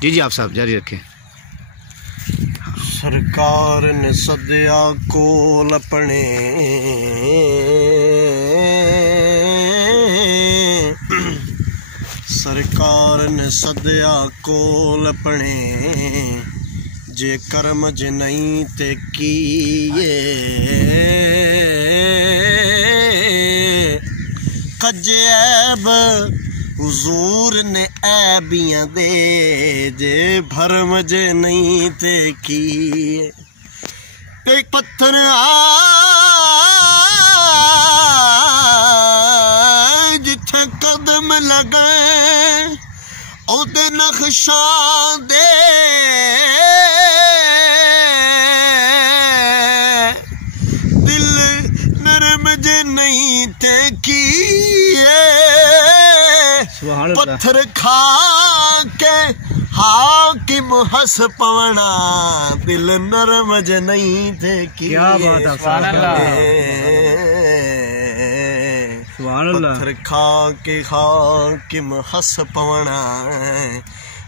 جی جی آپ صاحب جاری رکھیں. سرکار نے سدیا کول اپنے سرکار نے سدیا کول اپنے جے کرم جے نہیں تے کیے کجے عیب حضور نے عیبیاں دے جے بھرم جے نہیں تے کیے ایک پتھر جتھے قدم لگے او دے نقشاں دے دل نرم جے نہیں تے کیے پتھر کھا کے حاکم ہس پونا دل نرم جے نہیں تے کیے. کیا بات ہے سبحان اللہ. پتھر کھا کے حاکم ہس پونا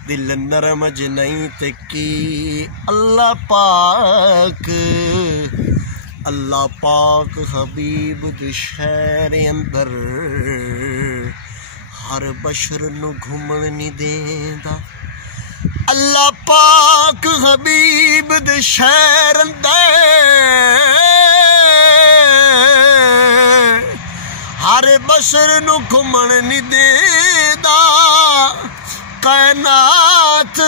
دل نرم جے نہیں تے کی. اللہ پاک حبیب دے شہر اندر ہر بشر نو گھومن نہیں دیندا. اللہ پاک حبیب دے شہر اندر ہر بشر نو گھومن نہیں دیندا. کائنات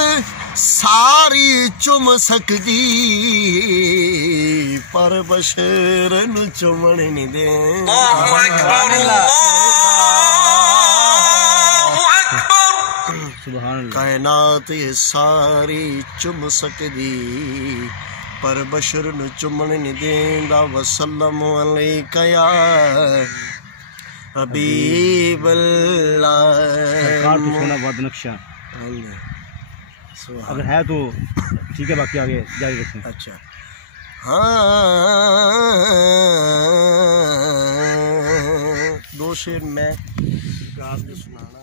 ساری چم سکدی پر بشر نو چومن نہیں دیندا. کائنات یہ ساری چم سکدی پر بشر نو چومن نہیں دیندا. وسلم علیک یا حبیب اللہ. سرکار تو سونا بہت نقشہ اگر ہے تو ٹھیک ہے باقی آگے جاری رکھیں. اچھا ہاں دو شعر میں سنانا.